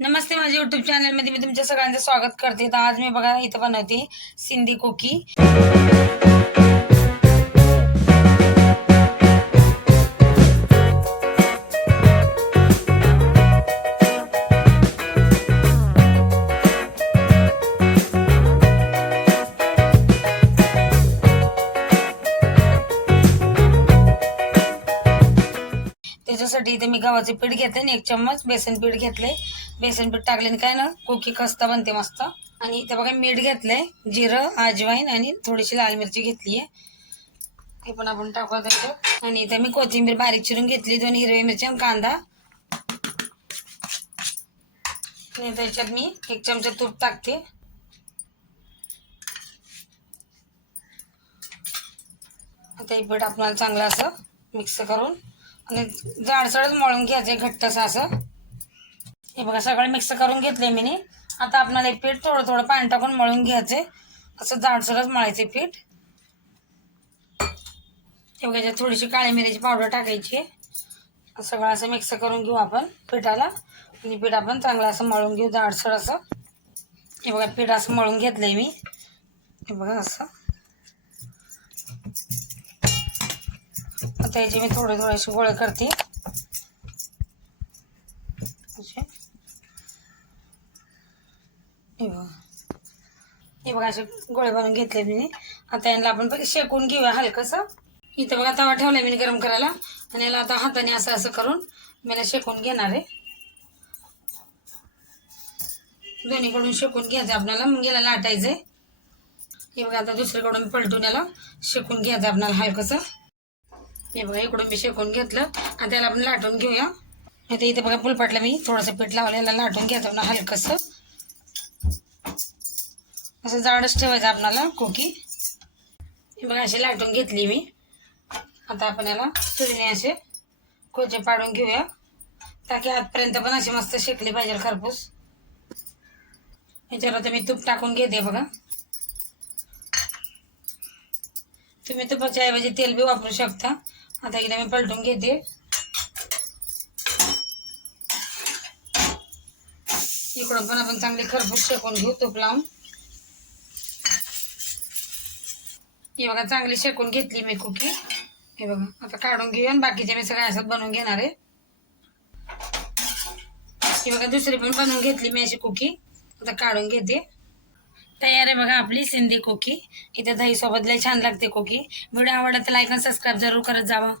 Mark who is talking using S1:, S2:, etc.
S1: नमस्ते माझ्या युट्यूब चॅनलमध्ये मी तुमच्या सगळ्यांचं स्वागत करते. तर आज मी बघा इथं बनवते सिंधी कुकी. त्याच्यासाठी इथे मी गव्हाचे पीठ घेते आणि एक चम्मच बेसन पीठ घेतले बेसन पीठ टाकल्याने काय ना कोकी खस्ता बनते मस्त. आणि इथे बघा मीठ घेतलंय जिरं अजवाईन आणि थोडीशी लाल मिरची घेतली आहे. हे पण आपण टाकू त्याच्यात आणि इथे मी कोथिंबीर बारीक चिरून घेतली दोन हिरवी मिरची आणि कांदा. आणि त्याच्यात मी एक चमचा तूप टाकते. आता हे पीठ आपल्याला चांगलं असं मिक्स करून आणि जाडसळच मळून घ्यायचे घट्टसं असं हे बघा सगळं मिक्स करून घेतले मी आता आपल्याला हे पीठ थोडं थोडं पाणी टाकून मळून घ्यायचे असं जाडसरच मळायचे पीठ. हे बघा याच्यात थोडीशी काळी मिरीची पावडर टाकायची. आहे सगळं असं मिक्स करून घेऊ आपण पिठाला. आणि पीठ आपण चांगलं असं मळून घेऊ जाडसर असं. हे बघा पीठ असं मळून घेतलंय मी. हे बघा असं. आता याचे मी थोडे थोडेसे गोळे करते. हे बघा. हे बघा असे गोळे बनवून घेतले मी. आता यांना आपण पहिले शेकून घेऊया हलकंसं. इथं बघा तवा ठेवला मी गरम करायला. आणि याला आता हाताने असं असं करून मी याला शेकून घेणार आहे. दोन्हीकडून शेकून घ्यायचं आपल्याला. मग याला लाटायचंय. हे बघा आता दुसरीकडून पलटून याला शेकून घ्यायचं आपल्याला हलकंसं. हे बघा इकडून मी शेकून घेतलं आणि त्याला आपण लाटून घेऊया. आता इथे बघा फुलपाटला मी थोडंसं पीठ लावलं याला लाटून घ्यायचं आपण हलकंसं. असं जाडच ठेवायचं आपणाला कोकी. हे बघा अशी लाटून घेतली मी. आता आपण याला चुरीने असे कोचे पाडून घेऊया. ताकी आतपर्यंत पण अशी मस्त शेकली पाहिजे खरपूस. याच्यावर आता मी तूप टाकून घेते बघा. तुम्ही तुपाच्या ऐवजी तेल बी वापरू शकता. आता हिला मी पलटून घेते. इकडून पण आपण चांगली खरपूस शेकून घेऊ तूप लावून. हे बघा चांगली शेकून घेतली मी कुकी. हे बघा आता काढून घेऊ आणि बाकीचे मी सगळे असं बनवून घेणार आहे. हे बघा दुसरी पण बनवून घेतली मी अशी कुकी. आता काढून घेते. तयार आहे बघा आपली सिंधी कोकी. इथे दही सोबत लई छान लागते कोकी. व्हिडिओ आवडला तर लाईक आणि सबस्क्राईब जरूर करत जावा.